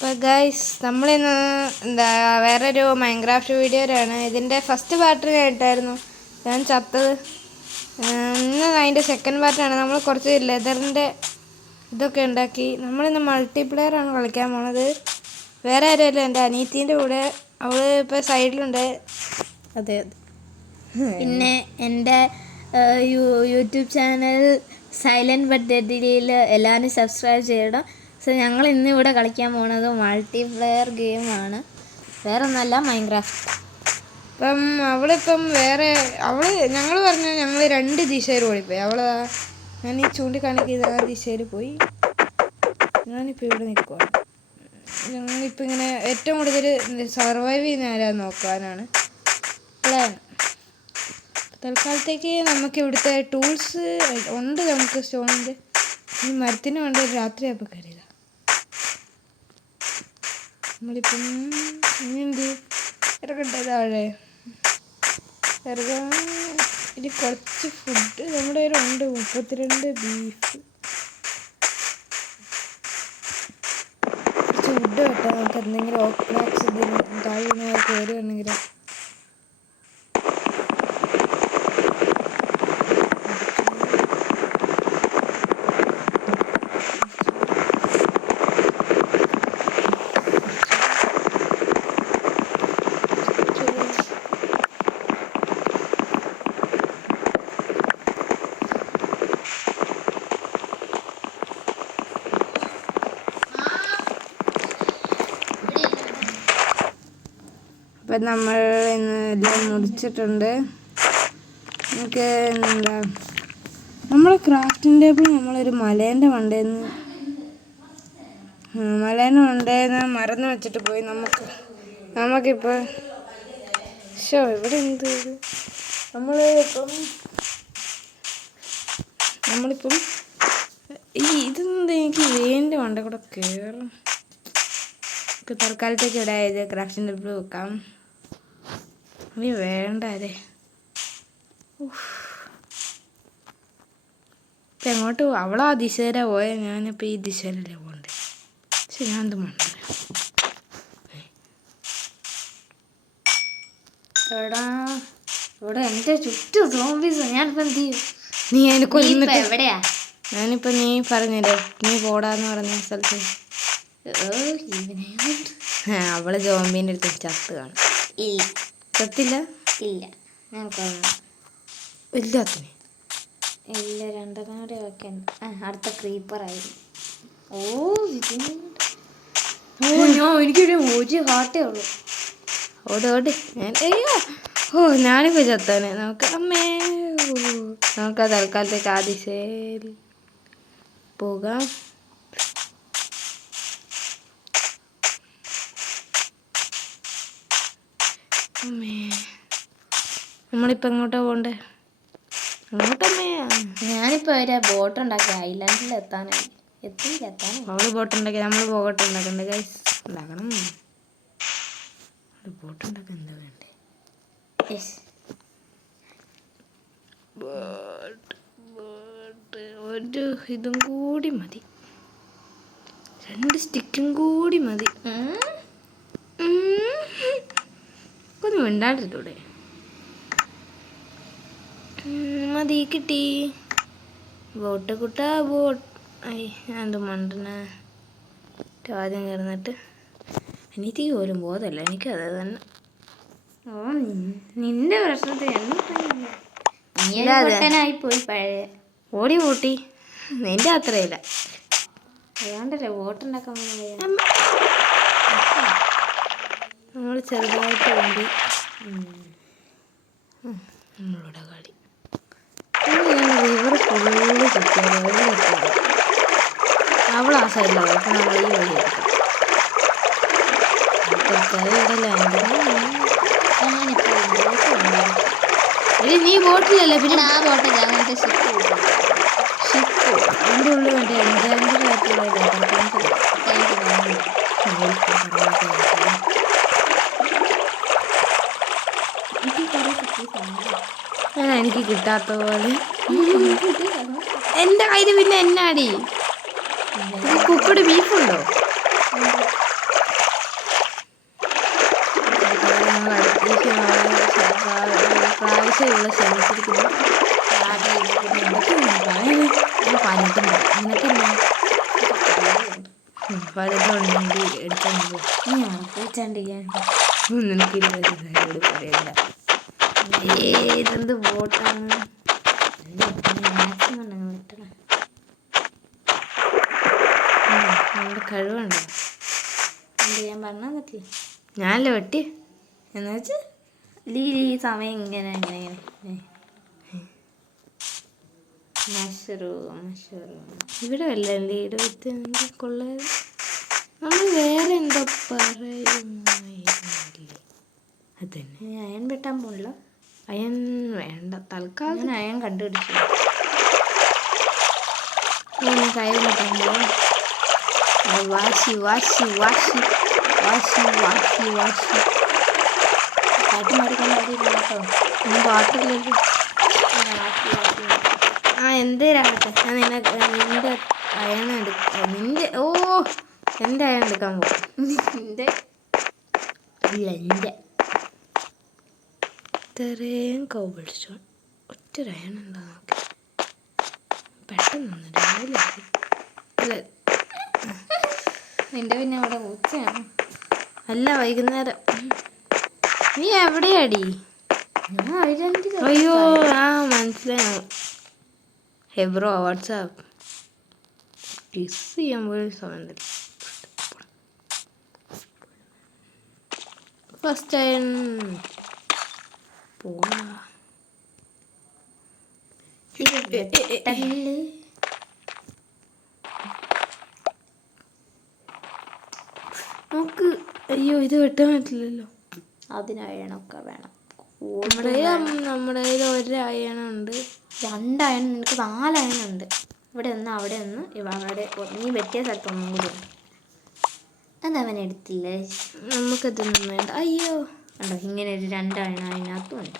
അപ്പോൾ ഗൈസ് നമ്മളിന്ന് വേറൊരു മൈൻക്രാഫ്റ്റ് വീഡിയോയിലാണ്. ഇതിൻ്റെ ഫസ്റ്റ് പാർട്ട് ആയിട്ടായിരുന്നു ഞാൻ ചത്തത്. ഇന്ന് അതിൻ്റെ സെക്കൻഡ് പാർട്ടാണ്. നമ്മൾ കുറച്ച് ലെതറിൻ്റെ ഇതൊക്കെ ഉണ്ടാക്കി. നമ്മളിന്ന് മൾട്ടിപ്ലെയറാണ് കളിക്കാൻ പോണത്. വേറെ ആരുമല്ല, എൻ്റെ അനിയത്തീൻ്റെ കൂടെ. അവൾ ഇപ്പോൾ സൈഡിലുണ്ട്. അതെ. പിന്നെ എൻ്റെ യൂട്യൂബ് ചാനൽ സൈലൻറ്റ് ബട്ട് ഡെഡ്ലിയിൽ എല്ലാവരും സബ്സ്ക്രൈബ് ചെയ്യണം. സോ ഞങ്ങൾ ഇന്ന് ഇവിടെ കളിക്കാൻ പോകുന്നത് മൾട്ടിപ്ലെയർ ഗെയിമാണ്, വേറെ ഒന്നല്ല, മൈൻക്രാഫ്റ്റ്. അപ്പം അവളിപ്പം ഞങ്ങൾ പറഞ്ഞു ഞങ്ങൾ 2 ദിശയിൽ ഓടിപ്പോയി. ഞാൻ ഈ ചൂണ്ടിക്കാണിക്കുന്ന ആ ദിശയിൽ പോയി. ഞാനിപ്പോൾ ഇവിടെ നിൽക്കുവാണ്. ഞങ്ങളിപ്പോൾ ഇങ്ങനെ ഏറ്റവും കൂടുതൽ സർവൈവ് ചെയ്യുന്ന ആരാന്ന് നോക്കാനാണ് പ്ലാൻ. തൽക്കാലത്തേക്ക് നമുക്ക് ഇവിടുത്തെ ടൂൾസ് ഉണ്ട്. നമുക്ക് സ്റ്റോണിൻ്റെ ഈ മരത്തിന് വേണ്ടി രാത്രിയായപ്പോൾ കരുതാം. നമ്മളിപ്പം ഇനിയുണ്ട് ഇറക്കട്ടെ താഴെ ഇറങ്ങാൻ. ഇനി കുറച്ച് ഫുഡ് നമ്മുടെ കയ്യിലുണ്ട്. 32 ബീഫ്. കുറച്ച് ഫുഡ് കേട്ടോ. നമുക്ക് എന്തെങ്കിലും ഓപ്ലാക്സ് എന്തെങ്കിലും താഴെ കയറി വന്നെങ്കിൽ അപ്പം നമ്മൾ ഇന്ന് എല്ലാം മുറിച്ചിട്ടുണ്ട്. നമുക്ക് നമ്മുടെ ക്രാഫ്റ്റിംഗ് ടേബിൾ നമ്മളൊരു മലേൻ്റെ മണ്ടേന്ന് മറന്നു വെച്ചിട്ട് പോയി. നമുക്കിപ്പോൾ ഇവിടെ എന്ത് നമ്മളിപ്പം ഇതെന്ത് എനിക്ക് വേണ്ട മണ്ട കൂടെ കയറും. തൽക്കാലത്തേക്ക് ഇവിടെ ആയത് ക്രാഫ്റ്റിംഗ് ടേബിൾ വെക്കാം. ഇനി വേണ്ട അതെ. ഇപ്പം എങ്ങോട്ട് അവളാ ദിശയിലാണ് പോയത്, ഞാനിപ്പോൾ ഈ ദിശയിലല്ലേ പോകണ്ടേ. പക്ഷെ ഞാൻ എന്ത് മണ്ട എടാ, ഇവിടെ എൻ്റെ ചുറ്റും സോംബീസ്. ഞാനിപ്പോൾ എന്ത് ചെയ്യും? നീ എനിക്ക് എവിടെയാ? ഞാനിപ്പോൾ നീ പറഞ്ഞില്ലേ നീ പോടാന്ന് പറഞ്ഞ സ്ഥലത്ത് അവള് ജോംബീൻ്റെ അടുത്ത് ചത്ത് കാണും. ഇല്ല, ചത്തില്ല. ഇല്ല, ഞാൻ എല്ലാത്തിനും ഇല്ല. 2 കൂടെ വെക്കാൻ അടുത്ത ക്രീപ്പറായിരുന്നു. എനിക്കൊരു 1 ഹാർട്ടേ ഉള്ളൂ. ഓട് ഞാനിപ്പോൾ ചത്താനെ. നമുക്ക് തൽക്കാലത്തേക്ക് ആ ദിശയിൽ പോകാം. നമ്മളിപ്പോൾ എങ്ങോട്ടാ പോണ്ടേ? ഞാനിപ്പോൾ ഒരു ബോട്ട് ഉണ്ടാക്കി ഐലാൻഡിൽ എത്താനായി. അവള് ബോട്ട് ഉണ്ടാക്കി, നമ്മൾ ബോട്ട് ഉണ്ടാക്കണ്ടേ ഗൈസ്? ഉണ്ടാക്കണം. ബോട്ട് ഉണ്ടാക്കാൻ എന്താ വേണ്ടേ? ഒരു ഇതും കൂടി മതി, 2 സ്റ്റിക്കും കൂടി മതി. ഒന്നും മിണ്ടാണ്ടിട്ടൂടെ? മതി, കിട്ടി. ബോട്ട് കുട്ടാ ബോട്ട്. ഞാൻ എന്ത് മണ്ടന ആദ്യം കയറുന്നിട്ട് എനിക്ക് പോലും ബോധമല്ല. എനിക്കത് തന്നെ. നിന്റെ പ്രശ്നത്തിൽ പോയി പഴയ ഓടി കൂട്ടി. നിന്റെ അത്രയില്ല. അതുകൊണ്ടല്ലേ ബോട്ടുണ്ടാക്കാൻ നമ്മൾ ചെറുതായിട്ട് വേണ്ടി നമ്മളുടെ കളി. റിവർ ഫുള്ള് ചുറ്റിയാൽ അവൾ ആ സൈഡിലാണ്. അപ്പം നമ്മൾ ഈ വഴി എടുക്കാം. നീ ബോട്ടിലല്ലേ, പിന്നെ ആ ബോട്ടിൽ അങ്ങനത്തെ ഷിപ്പ് അതിൻ്റെ ഉള്ളിൽ മറ്റേ 5 ആയിട്ടുള്ള എനിക്ക് കിട്ടാത്ത പോലെ. എൻ്റെ കയ്യിൽ പിന്നെ എന്നാടി കുക്കഡ് ബീഫുണ്ടോ? വലുതുണ്ടെങ്കിൽ എടുത്തോണ്ട് പോ. ഞാൻ കുളിച്ചാണ്ടിരിക്കാൻ നിനക്കില്ല പറയണ്ട. ഇതെന്ത് ബോട്ടാണ്? മാക്സിമം ഉണ്ടെങ്കിൽ വിട്ടണം. നമ്മുടെ കഴിവുണ്ടോ? എന്ത് ഞാൻ പറഞ്ഞാൽ പറ്റില്ല. ഞാനല്ലേ വെട്ടി എന്ന് വെച്ചാൽ ഈ സമയം ഇങ്ങനെ മഷ്റൂം ഇവിടെ വല്ലല്ലേ ഇവിടെ വിത്ത് കൊള്ളാതെ. നമ്മൾ വേറെ എന്തോ പറയുമായിരുന്നില്ലേ? അതന്നെ. ഞാൻ അയൺ വെട്ടാൻ പോണില്ല. അയൺ വേണ്ട തൽക്കാലം. ഞാൻ അയൺ കണ്ടുപിടിച്ചു. കൈ വെട്ടാൻ പോവാം. വാശി വാശി വാശി വാശി വാശി വാശി. പാട്ട് മാറിക്കാൻ പാടില്ല കേട്ടോ. പാട്ടില്ലല്ലോ. എന്തേരാകട്ടെ, ഞാൻ നിന്റെ അയൺ എടുക്കാം. എൻ്റെ അയൺ എടുക്കാൻ പോകും. നിന്റെ ഇല്ല എൻ്റെ ഇത്രയും കോബിൾ സ്റ്റോൺ ഒറ്റൊരു അയൺ ഉണ്ടോ നോക്കി. പെട്ടെന്ന് രാവിലെ അല്ല നിന്റെ പിന്നെ അവിടെ ഉച്ചയാണ്. അല്ല വൈകുന്നേരം. നീ എവിടെയാടി? ഞാൻ ഐഡന്റി അയ്യോ മനസ്സിലായി. ഹെബ്രോ വാട്സാപ്പ് കിസ് ചെയ്യാൻ പോലും സമയം തരും. ഫസ്റ്റ് ടൈം പോവാ. നമുക്ക് അയ്യോ ഇത് വെട്ടാൻ പറ്റില്ലല്ലോ. അതിനയണൊക്കെ വേണം. നമ്മുടെ കയ്യിൽ ഒരു അയണുണ്ട്. 2 അയൺ. നിനക്ക് 4 അയണുണ്ട്. ഇവിടെ ഒന്ന് അവിടെ ഒന്ന് അവിടെ. നീ വെട്ടിയ സ്ഥലത്തൊന്നും കൂടി ഉണ്ട്. അതവൻ എടുത്തില്ലേ? നമുക്കതൊന്നും വേണ്ട. അയ്യോ ഉണ്ടോ ഇങ്ങനെ ഒരു 2 അയൺ അതിനകത്തും ഉണ്ട്.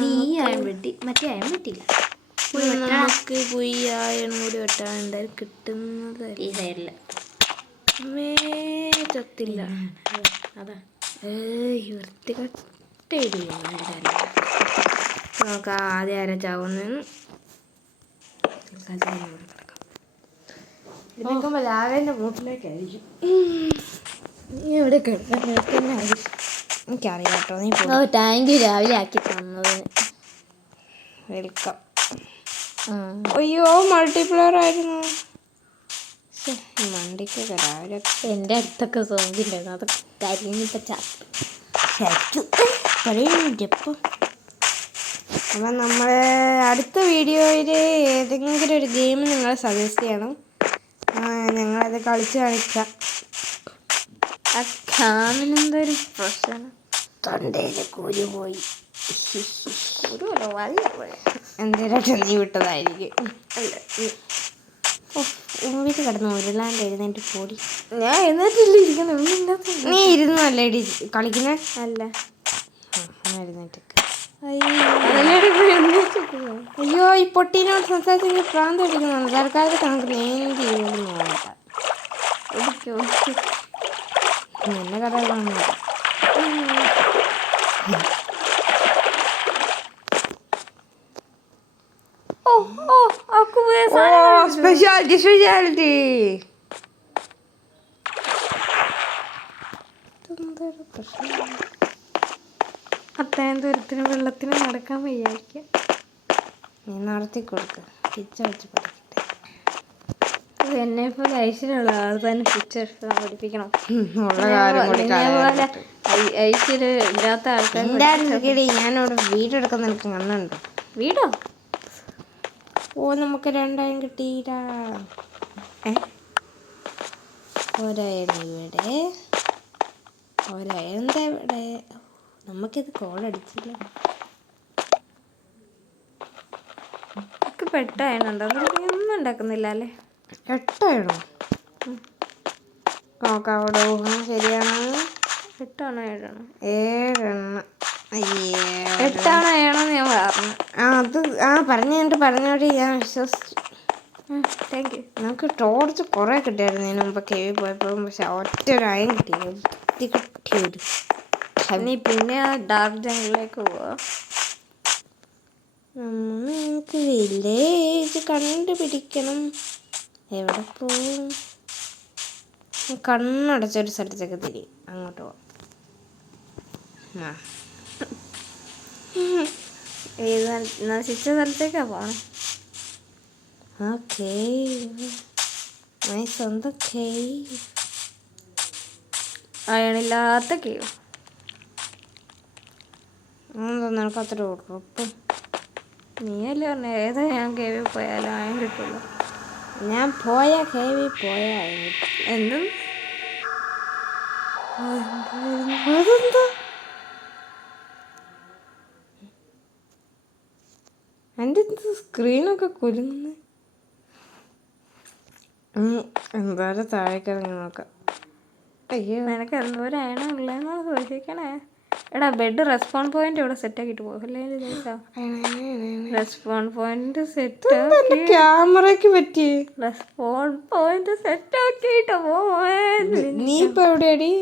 നീ ഈ അയൺ വെട്ടി മറ്റേ അയൺ വെട്ടില്ല. നമുക്ക് ഈ അയൺ കൂടി വെട്ടാൻ കിട്ടുന്നത് ഈ സൈഡിൽ ചത്തില്ല. അതാ വൃത്തികെട്ട നമുക്ക് ആദ്യം അരച്ചാവുന്നതിന് ഇതൊക്കെ ലാവേൻ്റെ മൂട്ടിലേക്കായിരിക്കും. നീ എവിടെ കിടക്കാൻ എനിക്കറിയാം കേട്ടോ. നീ താങ്ക് യു രാവിലെ ആക്കി തന്നതിന്. വെൽക്കം. അയ്യോ മൾട്ടിപ്ലെയർ ആയിരുന്നു. മണ്ടിക്കൊക്കെ രാവിലെ എൻ്റെ അടുത്തൊക്കെ സോങ്ങിണ്ടായിരുന്നു. അതൊക്കെ കരിഞ്ഞിപ്പോൾ പറയുന്നിപ്പം. അപ്പം നമ്മൾ അടുത്ത വീഡിയോയിൽ ഏതെങ്കിലും ഒരു ഗെയിം നിങ്ങൾ സജസ്റ്റ് ചെയ്യണം. ഞങ്ങളത് കളിച്ച് കാണിക്കാം. ആ കാമിനെന്തൊരു പ്രശ്നം. തൊണ്ടയിൽ കുരു പോയി. കുരുവല്ലോ വല്ല എന്തേലും നീ വിട്ടതായിരിക്കും. ഉമ്മിട്ട് കിടന്നു ഉരുളാണ്ട് എഴുന്നേറ്റ് പോടി. ഞാൻ എഴുന്നേറ്റില്ല ഇരിക്കുന്നു. നീ ഇരുന്നല്ലേ ഇടി കളിക്കുന്നേ? അല്ല എഴുന്നേറ്റ്. അയ്യോ ഈ പൊട്ടീനോട് സംസാരിച്ച് പ്രാന്ത് പിടിക്കുന്നുണ്ട്. തൽക്കാലത്ത് കണക്ക് നേരി എന്നെ കഥ കാണുന്നില്ല. സ്പെഷ്യാലിറ്റി അത്രയും ദൂരത്തിന് വെള്ളത്തിന് നടക്കാൻ വയ്യായിരിക്കും. നീ നടത്തി കൊടുക്ക. പിച്ച വെച്ച് പഠിക്കട്ടെ. എന്നെ പോലെ ഐശ്വര്യമുള്ള ആൾ തന്നെ പിക്ചർ പഠിപ്പിക്കണം. ഉള്ള കാര്യം പോലെ ഐശ്വര്യം ഇല്ലാത്ത ആൾക്കാർ. ഞാനവിടെ വീടെടുക്കുന്ന എനിക്ക് കണ്ണുണ്ട്. വീടോ? നമുക്ക് 2 അയൺ കിട്ടിയില്ല. ഒരയൺ ഇവിടെ, ഒരയൺ ഇവിടെ. നമുക്കിത് കോളടിച്ചില്ല. എനിക്ക് പെട്ടായണുണ്ടോ? ഒന്നും ഉണ്ടാക്കുന്നില്ല അല്ലേ? 8 അയണോ? നോക്കാം അവിടെ ഊഹം ശരിയാണോ? 8 ആണോ 7 ആണോ? 7 എണ്ണം. 8 ആണോ 7 ആണോ ഞാൻ പറഞ്ഞു. അത് പറഞ്ഞോടി ഞാൻ വിശ്വസിച്ചു. Thank you. നമുക്ക് ടോർച്ച് കുറേ കിട്ടിയായിരുന്നു ഇതിന് മുമ്പ് കേവി പോയപ്പോൾ. പക്ഷെ ഒറ്റ ഒരു അയൺ കിട്ടിയൊരു. നീ പിന്നെ ഡാർക്ക് ജംഗിളിലേക്ക് പോവാ. നമുക്ക് വില്ലേജ് കണ്ടുപിടിക്കണം. എവിടെ പോവും? കണ്ണടച്ചൊരു സ്ഥലത്തേക്ക് തിരി, അങ്ങോട്ട് പോവാം. ആ ഏത് നശിച്ച സ്ഥലത്തേക്കാ പോണേ? ആ കേവ്, സ്വന്തം കേവ്, അയണില്ലാത്ത കേവ്. നിനക്ക് അത്ര ഉറപ്പും? നീയല്ലേ പറഞ്ഞ ഏതാ ഞാൻ കേവിൽ പോയാലും അയൺ കിട്ടുള്ളൂ. ഞാൻ പോയ കേവിൽ പോയാ എന്തും അതെന്താ? എൻ്റെ സ്ക്രീനൊക്കെ കുലുങ്ങുന്നു. എന്തായാലും താഴേക്ക് ഇറങ്ങി നോക്കാം. അയ്യോ, നിനക്ക് എന്തോരം അയണം ഉള്ളതെന്ന് സൂക്ഷിക്കണേ. എടാ ബെഡ് റെസ്പോൺ പോയിന്റ് ഇവിടെ സെറ്റ് ആക്കിയിട്ട് പോകല്ലേ ചോദിച്ചാ. റെസ്പോൺ പോയിന്റ് സെറ്റ് ക്യാമറയ്ക്ക് പറ്റി. റെസ്പോൺ പോയിന്റ് സെറ്റ് ആക്കിയിട്ട് പോവേ. നീ ഇപ്പൊ എവിടെയാടി?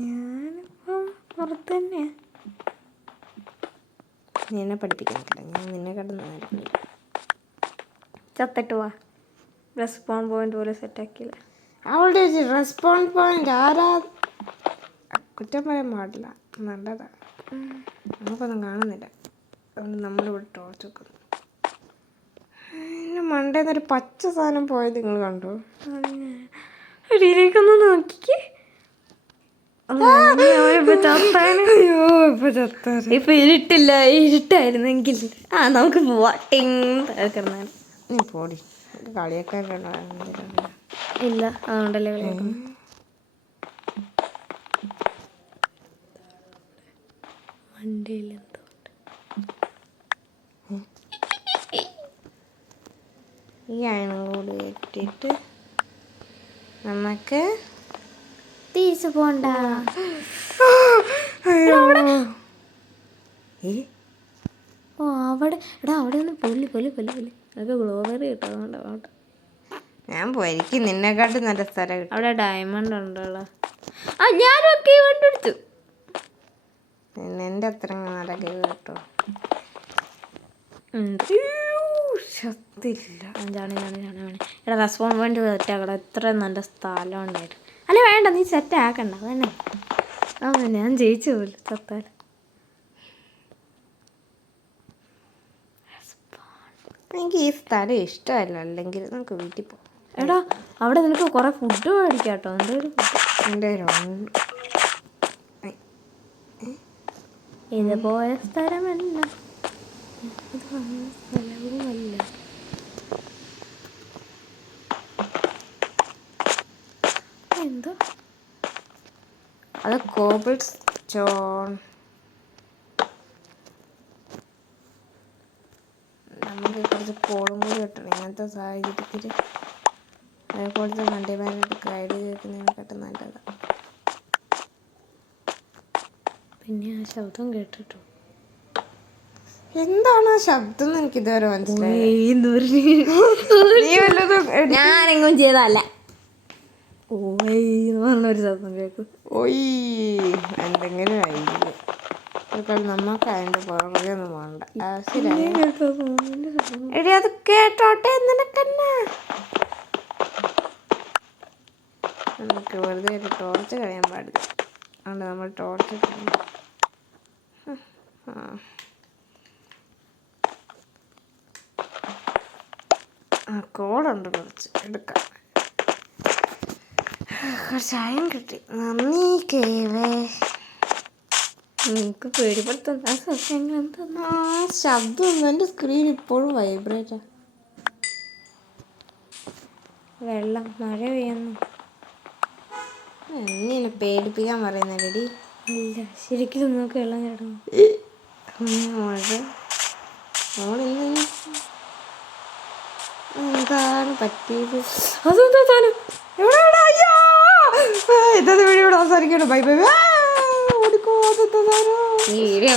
ഞാനിപ്പം പുറത്ത് തന്നെയാ. നീ എന്നെ പഠിപ്പിക്കുന്നില്ല, ഞാൻ നിന്നെ കണ്ടു ചത്തിട്ട് വാ. റെസ്പോൺ പോയിന്റ് പോലെ സെറ്റ് ആക്കിയില്ല. അവളുടെ റെസ്പോൺസ് പോയിന്റ് ആരാ? കുറ്റം പറയാൻ പാടില്ല, നല്ലതാ. നമുക്കൊന്നും കാണുന്നില്ല, അതുകൊണ്ട് നമ്മളിവിടെ ടോർച്ച് വെക്കുന്നു. എൻ്റെ മണ്ടേന്നൊരു പച്ച സാധനം പോയത് നിങ്ങൾ കണ്ടോ? അടിയിലേക്കൊന്ന് നോക്കിക്കേ. ഇപ്പൊ ഇരുട്ടില്ല, ഇരുട്ടായിരുന്നെങ്കിൽ നമുക്ക് പോവാ. ടിങ് നീ പോടി, കളിയൊക്കെ ഇല്ല, അതുകൊണ്ടല്ലേ കളിയാക്കുന്നു. വണ്ടിയിൽ എന്തോ ഈ അയണം കൂടി ഇട്ടിട്ട് നമുക്ക് തിരിച്ചു പോണ്ട. ഓ അവിടെ, എടാ അവിടെ ഒന്ന് പൊല്ലി പൊല്ലി പൊല്ലി പൊല്ലി. അതൊക്കെ ഗ്ലോബറി കിട്ടും, അതുകൊണ്ട് അവിടെ ഞാൻ പോയിരിക്കും. നിന്നെക്കാട്ടും നല്ല സ്ഥലം കിട്ടും. അവിടെ ഡയമണ്ട് ഉണ്ടല്ലോ. ആ ഞാനൊക്കെ കണ്ടെടുത്തു. എൻ്റെ അത്ര നല്ല കേവ് കേട്ടോ. ശക്തിയില്ല. എടാ റെസ്പോൺ പോയിന്റ് സെറ്റാക്കട. എത്ര നല്ല സ്ഥലം ഉണ്ടായിട്ട്. അല്ല വേണ്ട, നീ സെറ്റ് ആക്കണ്ട അതന്നെ. ആ ഞാൻ ജയിച്ചു പോലും സത്താൽ. എനിക്ക് ഈ സ്ഥലം ഇഷ്ടമല്ല, അല്ലെങ്കിൽ നമുക്ക് വീട്ടിൽ പോകാം. എടാ അവിടെ നിനക്ക് കുറെ ഫുഡ് മേടിക്കാം കേട്ടോ. എന്തൊരു എൻ്റെ ഇത് പോയ സ്ഥലമല്ല, ഇത് വന്ന സ്ഥലവുമല്ല. എന്തോ അത് കോബിൾ സ്റ്റോൺ. നമുക്ക് കുറച്ച് കോളും കൂടി കിട്ടണം ഇങ്ങനത്തെ സാഹചര്യത്തിൽ. അതേപോലത്തെ വണ്ടിമാരായിട്ട് ഗൈഡ് കേൾക്കുന്നതിനെക്കാട്ടും നല്ലതാണ്. പിന്നെ ആ ശബ്ദം കേട്ടിട്ടു. എന്താണ് ആ ശബ്ദം എന്ന് എനിക്ക് ഇതുവരെ മനസ്സിലായി. ഞാനെങ്ങും ചെയ്തല്ല. ഓന്ന് പറഞ്ഞൊരു ശബ്ദം കേൾക്കും. ഓയ് എന്തെങ്കിലും ആയിരിക്കും. നമുക്ക് അതിൻ്റെ പുറകെ ഒന്നും വേണ്ട. എടി അത് കേട്ടോട്ടെ നിനക്കെന്നാ. നമുക്ക് വെറുതെ ഒരു ടോർച്ച് കഴിയാൻ പാടില്ല, അതുകൊണ്ട് നമ്മൾ ടോർച്ച് കോളുണ്ട്, കുറച്ച് എടുക്കാം. കുറച്ച് അയം കിട്ടി. നന്ദി കേവേ. നിങ്ങൾക്ക് പേടിപ്പെടുത്തുന്ന സത്യങ്ങൾ എന്താ? ശബ്ദമൊന്നും എൻ്റെ സ്ക്രീൻ ഇപ്പോഴും വൈബ്രേറ്റാ. വെള്ളം, മഴ പെയ്യുന്നു. എന്നെ പേടിപ്പിക്കാൻ പറയുന്നടി. ഇല്ല, ശരിക്കും നിങ്ങൾക്ക് വെള്ളം കിടന്നു. മഴ എന്താണ് പറ്റിയത്? അതെന്താ താനും ഇതത് വീഡിയോ ഇവിടെ അവസാനിക്കണം. Bye bye. ഓടിക്കോ. ഈ വീഡിയോ